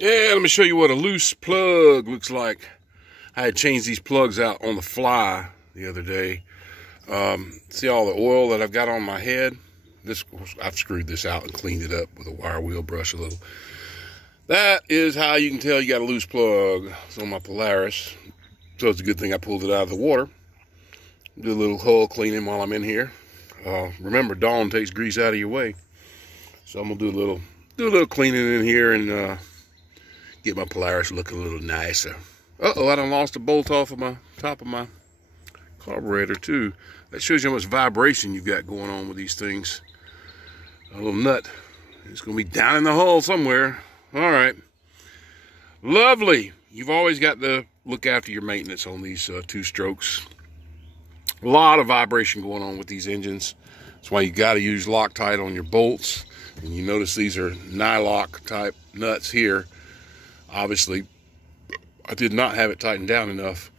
Yeah, let me show you what a loose plug looks like. I had changed these plugs out on the fly the other day. See all the oil that I've got on my head? I've screwed this out and cleaned it up with a wire wheel brush a little. That is how you can tell you got a loose plug. It's on my Polaris. So it's a good thing I pulled it out of the water. Do a little hull cleaning while I'm in here. Remember, Dawn takes grease out of your way. So I'm gonna do a little cleaning in here and get my Polaris looking a little nicer. Uh-oh, I done lost a bolt off of my top of my carburetor too. That shows you how much vibration you've got going on with these things. A little nut. It's gonna be down in the hull somewhere. All right. Lovely. You've always got to look after your maintenance on these two strokes. A lot of vibration going on with these engines. That's why you got to use Loctite on your bolts. And you notice these are nylock type nuts here. Obviously, I did not have it tightened down enough.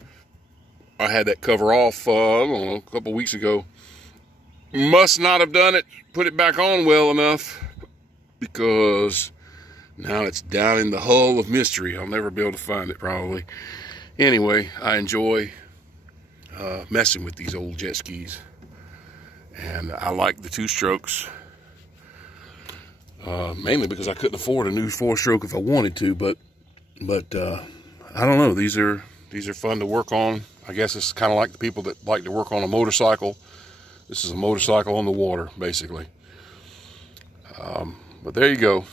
I had that cover off, I don't know, a couple weeks ago. Must not have done it, put it back on well enough, because now it's down in the hull of mystery. I'll never be able to find it, probably. Anyway, I enjoy messing with these old jet skis. And I like the two strokes. Mainly because I couldn't afford a new 4-stroke if I wanted to, but I don't know. These are fun to work on. I guess it's kind of like the people that like to work on a motorcycle. This is a motorcycle on the water, basically. But there you go.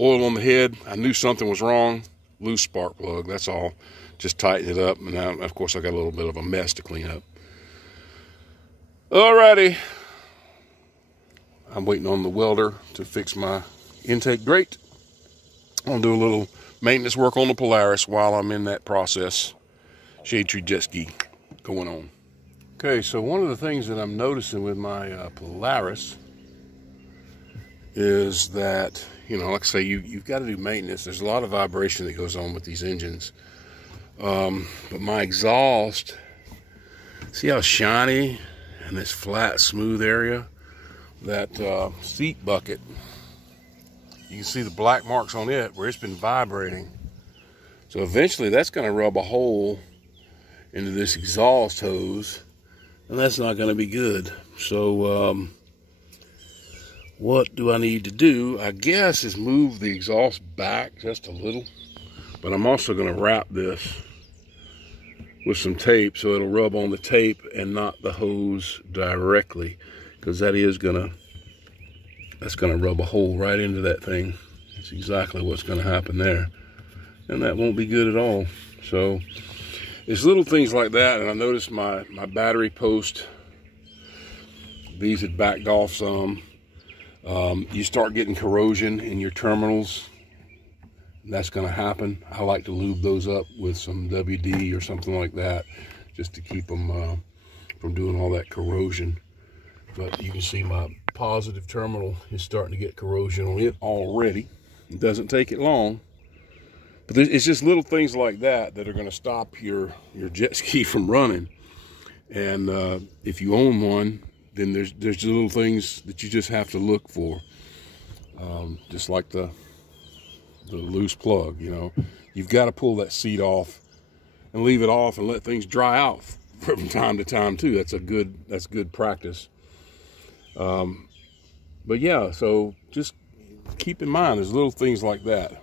Oil on the head. I knew something was wrong. Loose spark plug, that's all. Just tighten it up, and now, of course, I got a little bit of a mess to clean up. Alrighty. I'm waiting on the welder to fix my intake grate. I'll do a little maintenance work on the Polaris while I'm in that process. Shade tree jet ski going on. Okay, so one of the things that I'm noticing with my Polaris is that, you know, like I say, you've got to do maintenance. There's a lot of vibration that goes on with these engines. But my exhaust, see how shiny and this flat, smooth area? That seat bucket, you can see the black marks on it where it's been vibrating. So eventually that's going to rub a hole into this exhaust hose, and that's not going to be good. So what do I need to do? I guess is move the exhaust back just a little, but I'm also going to wrap this with some tape so it'll rub on the tape and not the hose directly, because that's gonna rub a hole right into that thing. That's exactly what's gonna happen there, and that won't be good at all. So it's little things like that. And I noticed my battery post, these had backed off some. You start getting corrosion in your terminals, that's gonna happen. I like to lube those up with some WD or something like that, just to keep them from doing all that corrosion. But you can see my positive terminal is starting to get corrosion on it already. It doesn't take it long, but it's just little things like that that are going to stop your jet ski from running. And if you own one, then there's little things that you just have to look for, just like the loose plug. You know, you've got to pull that seat off and leave it off and let things dry out from time to time too. That's good practice. But yeah, so just keep in mind there's little things like that.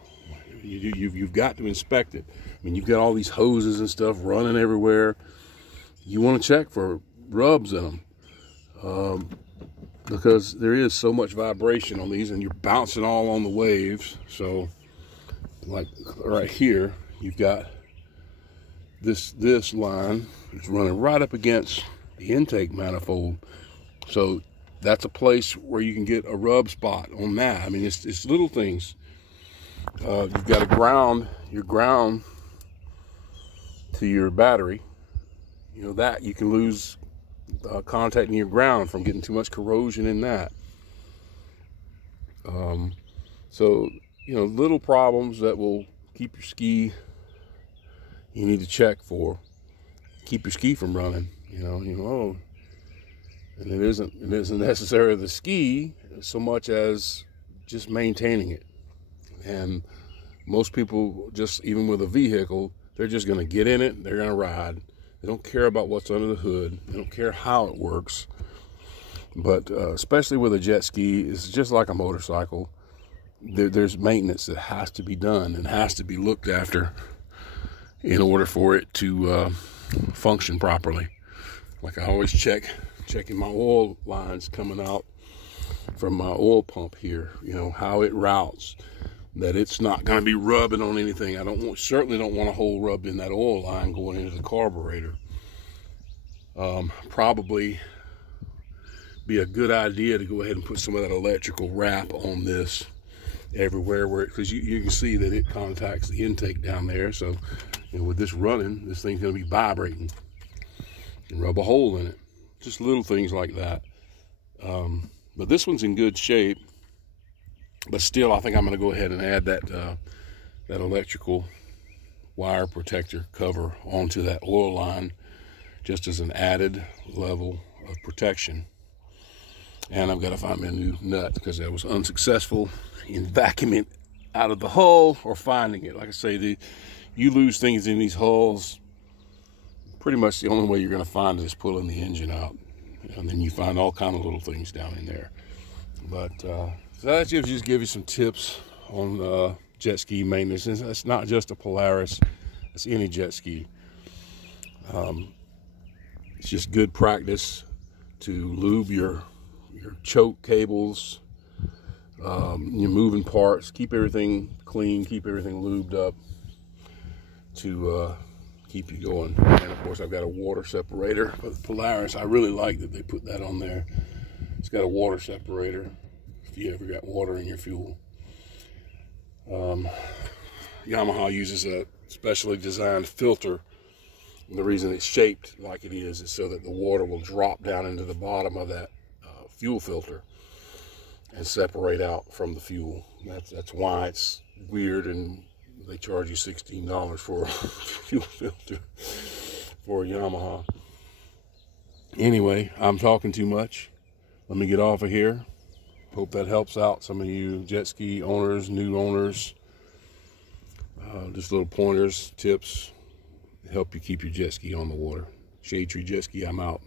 You've got to inspect it. I mean, you've got all these hoses and stuff running everywhere. You want to check for rubs in them, because there is so much vibration on these, and you're bouncing all on the waves. So like right here, you've got this line is running right up against the intake manifold. So that's a place where you can get a rub spot on that. I mean, it's little things. You've got to ground your ground to your battery. You know, that you can lose contact in your ground from getting too much corrosion in that. So, you know, little problems that will keep your ski, you need to check for. Keep your ski from running, you know. And it isn't necessarily the ski so much as just maintaining it. And Most people, just even with a vehicle, they're just going to get in it, they're going to ride. They don't care about what's under the hood. They don't care how it works. But especially with a jet ski, it's just like a motorcycle. There's maintenance that has to be done and has to be looked after in order for it to function properly. Like I always checking my oil lines coming out from my oil pump here, you know, how it routes, that it's not going to be rubbing on anything. Certainly don't want a hole rubbed in that oil line going into the carburetor. Probably be a good idea to go ahead and put some of that electrical wrap on this everywhere, because you can see that it contacts the intake down there. So, you know, with this running, this thing's going to be vibrating. You can rub a hole in it. Just little things like that. But this one's in good shape. But still, I think I'm going to go ahead and add that electrical wire protector cover onto that oil line, just as an added level of protection. And I've got to find me a new nut, because I was unsuccessful in vacuuming out of the hull or finding it. Like I say, you lose things in these hulls, pretty much the only way you're going to find it is pulling the engine out. And then you find all kind of little things down in there. But so that just give you some tips on jet ski maintenance. It's not just a Polaris, it's any jet ski. It's just good practice to lube your choke cables, your moving parts, keep everything clean, keep everything lubed up to keep you going. And of course, I've got a water separator for the Polaris. I really like that they put that on there. It's got a water separator if you ever got water in your fuel. Yamaha uses a specially designed filter. And the reason it's shaped like it is so that the water will drop down into the bottom of that fuel filter and separate out from the fuel. That's why it's weird, and they charge you $16 for a fuel filter for a Yamaha. Anyway, I'm talking too much. Let me get off of here. Hope that helps out some of you jet ski owners, new owners. Just little pointers, tips, help you keep your jet ski on the water. Shade Tree Jet Ski, I'm out.